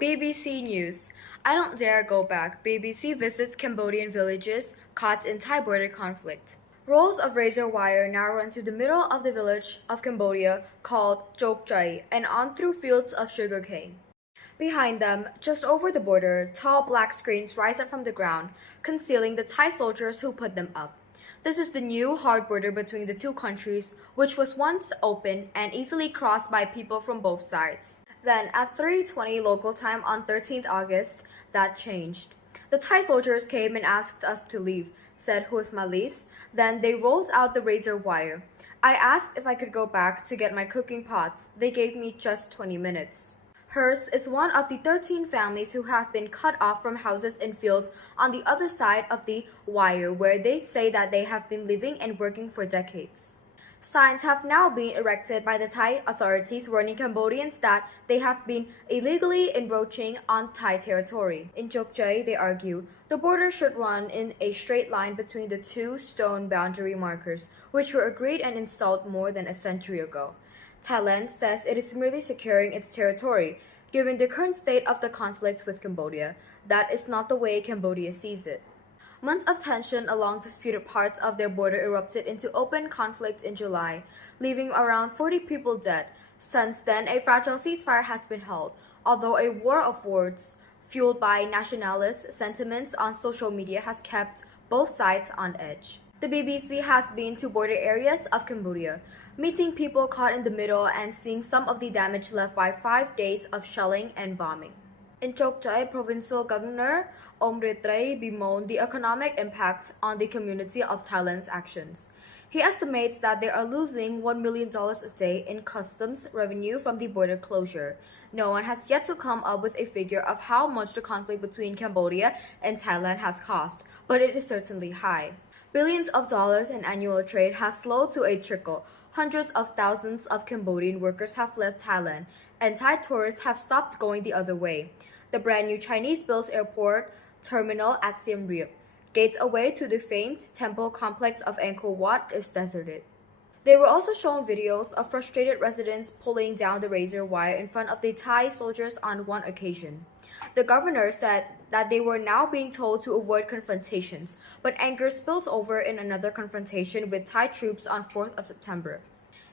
BBC News. I don't dare go back. BBC visits Cambodian villages caught in Thai border conflict. Rolls of razor wire now run through the middle of the village of Cambodia called Chok Chai and on through fields of sugarcane. Behind them, just over the border, tall black screens rise up from the ground, concealing the Thai soldiers who put them up. This is the new hard border between the two countries, which was once open and easily crossed by people from both sides. Then, at 3:20 local time on 13th August, that changed. The Thai soldiers came and asked us to leave, said Husmalis. Then they rolled out the razor wire. I asked if I could go back to get my cooking pots. They gave me just 20 minutes. Hers is one of the 13 families who have been cut off from houses and fields on the other side of the wire, where they say that they have been living and working for decades. Signs have now been erected by the Thai authorities warning Cambodians that they have been illegally encroaching on Thai territory. In Chok Chai, they argue, the border should run in a straight line between the two stone boundary markers, which were agreed and installed more than a century ago. Thailand says it is merely securing its territory. Given the current state of the conflict with Cambodia, that is not the way Cambodia sees it. Months of tension along disputed parts of their border erupted into open conflict in July, leaving around 40 people dead. Since then, a fragile ceasefire has been held, although a war of words fueled by nationalist sentiments on social media has kept both sides on edge. The BBC has been to border areas of Cambodia, meeting people caught in the middle and seeing some of the damage left by 5 days of shelling and bombing. In Chok Chai, Provincial Governor Omretray bemoaned the economic impact on the community of Thailand's actions. He estimates that they are losing $1 million a day in customs revenue from the border closure. No one has yet to come up with a figure of how much the conflict between Cambodia and Thailand has cost, but it is certainly high. Billions of dollars in annual trade has slowed to a trickle. Hundreds of thousands of Cambodian workers have left Thailand, and Thai tourists have stopped going the other way. The brand new Chinese-built airport terminal at Siem Reap, gates away to the famed temple complex of Angkor Wat, is deserted. They were also shown videos of frustrated residents pulling down the razor wire in front of the Thai soldiers on one occasion. The governor said that they were now being told to avoid confrontations, but anger spilled over in another confrontation with Thai troops on 4th of September.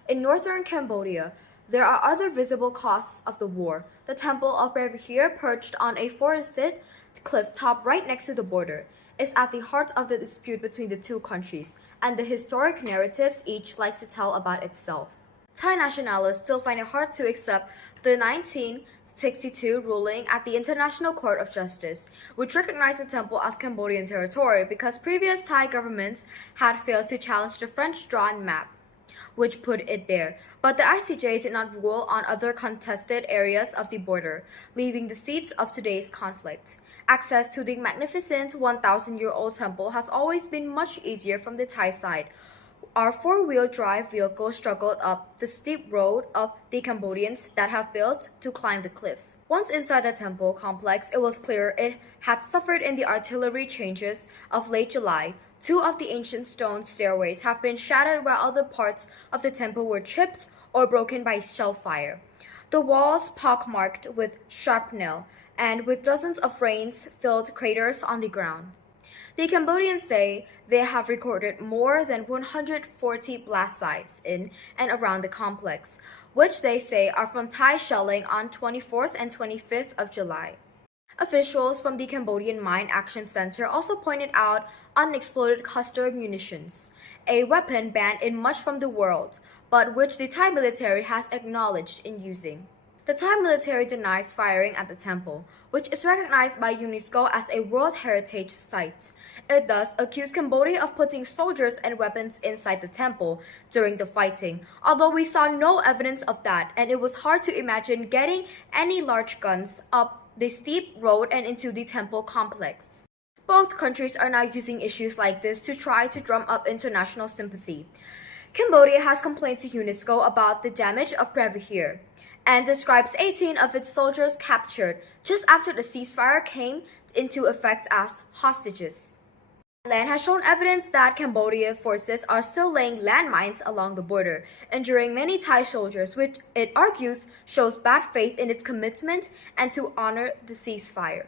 In northern Cambodia, there are other visible costs of the war. The Temple of Previhir, perched on a forested cliff top right next to the border, is at the heart of the dispute between the two countries and the historic narratives each likes to tell about itself. Thai nationalists still find it hard to accept the 1962 ruling at the International Court of Justice, which recognized the temple as Cambodian territory because previous Thai governments had failed to challenge the French-drawn map, which put it there. But the ICJ did not rule on other contested areas of the border, leaving the seats of today's conflict. Access to the magnificent 1,000-year-old temple has always been much easier from the Thai side. Our four-wheel drive vehicle struggled up the steep road of the Cambodians that have built to climb the cliff. Once inside the temple complex, it was clear it had suffered in the artillery changes of late July. Two of the ancient stone stairways have been shattered while other parts of the temple were chipped or broken by shell fire. The walls pockmarked with shrapnel and with dozens of rain-filled craters on the ground. The Cambodians say they have recorded more than 140 blast sites in and around the complex, which they say are from Thai shelling on 24th and 25th of July. Officials from the Cambodian Mine Action Center also pointed out unexploded cluster munitions, a weapon banned in much from the world, but which the Thai military has acknowledged in using. The Thai military denies firing at the temple, which is recognized by UNESCO as a World Heritage Site. It thus accused Cambodia of putting soldiers and weapons inside the temple during the fighting, although we saw no evidence of that, and it was hard to imagine getting any large guns up the steep road and into the temple complex. Both countries are now using issues like this to try to drum up international sympathy. Cambodia has complained to UNESCO about the damage of Previhir and describes 18 of its soldiers captured just after the ceasefire came into effect as hostages. Thailand has shown evidence that Cambodian forces are still laying landmines along the border, injuring many Thai soldiers, which it argues shows bad faith in its commitment and to honor the ceasefire.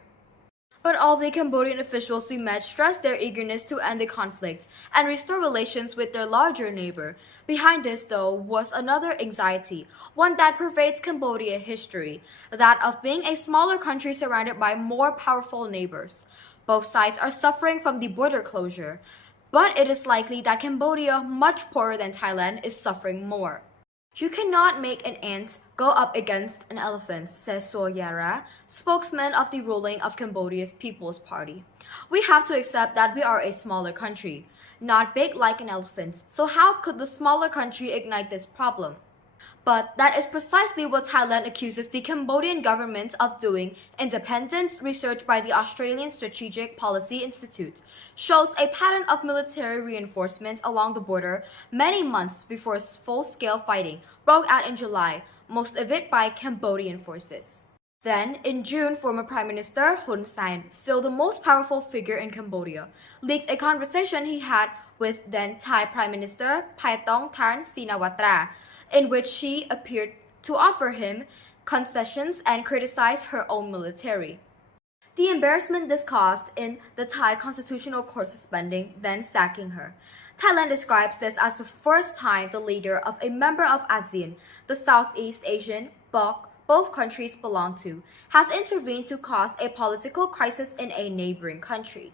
But all the Cambodian officials we met stressed their eagerness to end the conflict and restore relations with their larger neighbor. Behind this, though, was another anxiety, one that pervades Cambodian history, that of being a smaller country surrounded by more powerful neighbors. Both sides are suffering from the border closure, but it is likely that Cambodia, much poorer than Thailand, is suffering more. You cannot make an ant go up against an elephant, says Soyera, spokesman of the ruling of Cambodia's People's Party. We have to accept that we are a smaller country, not big like an elephant, so how could the smaller country ignite this problem? But that is precisely what Thailand accuses the Cambodian government of doing. Independent research by the Australian Strategic Policy Institute shows a pattern of military reinforcements along the border many months before full-scale fighting broke out in July, most of it by Cambodian forces. Then, in June, former Prime Minister Hun Sen, still the most powerful figure in Cambodia, leaked a conversation he had with then Thai Prime Minister Paetong Tarn Shinawatra, in which she appeared to offer him concessions and criticize her own military. The embarrassment this caused in the Thai Constitutional Court suspending, then sacking her. Thailand describes this as the first time the leader of a member of ASEAN, the Southeast Asian bloc both countries belong to, has intervened to cause a political crisis in a neighboring country.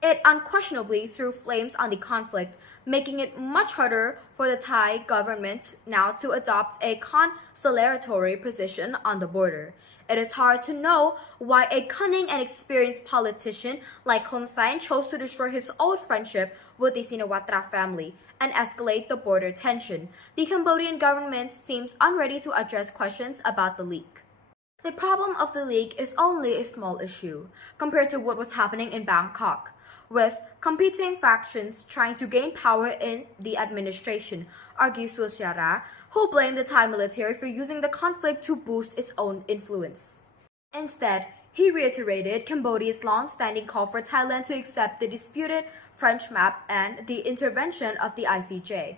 It unquestionably threw flames on the conflict, making it much harder for the Thai government now to adopt a conciliatory position on the border. It is hard to know why a cunning and experienced politician like Hun Sen chose to destroy his old friendship with the Shinawatra family and escalate the border tension. The Cambodian government seems unready to address questions about the leak. The problem of the leak is only a small issue compared to what was happening in Bangkok, with competing factions trying to gain power in the administration, argues Sushara, who blamed the Thai military for using the conflict to boost its own influence. Instead, he reiterated Cambodia's long-standing call for Thailand to accept the disputed French map and the intervention of the ICJ.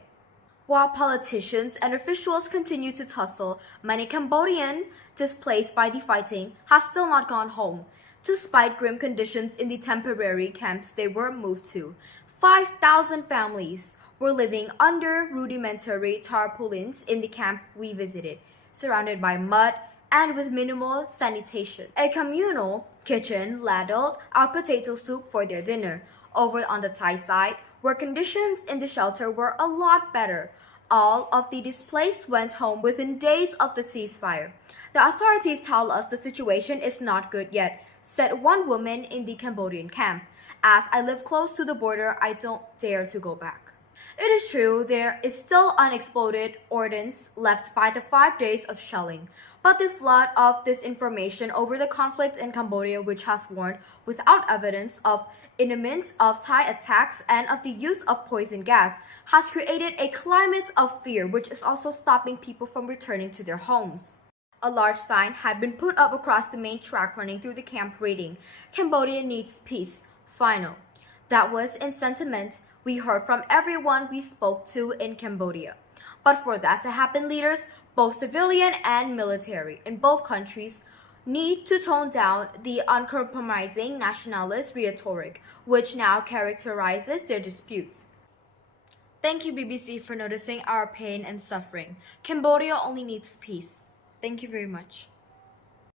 While politicians and officials continue to tussle, many Cambodians displaced by the fighting have still not gone home. Despite grim conditions in the temporary camps they were moved to, 5,000 families were living under rudimentary tarpaulins in the camp we visited, surrounded by mud and with minimal sanitation. A communal kitchen ladled out potato soup for their dinner. Over on the Thai side, where conditions in the shelter were a lot better, all of the displaced went home within days of the ceasefire. The authorities tell us the situation is not good yet, said one woman in the Cambodian camp. As I live close to the border, I don't dare to go back. It is true there is still unexploded ordnance left by the 5 days of shelling, but the flood of disinformation over the conflict in Cambodia, which has warned without evidence of imminence of Thai attacks and of the use of poison gas, has created a climate of fear which is also stopping people from returning to their homes. A large sign had been put up across the main track running through the camp reading, "Cambodia needs peace. Final." That was in sentiment we heard from everyone we spoke to in Cambodia. But for that to happen, leaders, both civilian and military, in both countries, need to tone down the uncompromising nationalist rhetoric, which now characterizes their disputes. Thank you, BBC, for noticing our pain and suffering. Cambodia only needs peace. Thank you very much.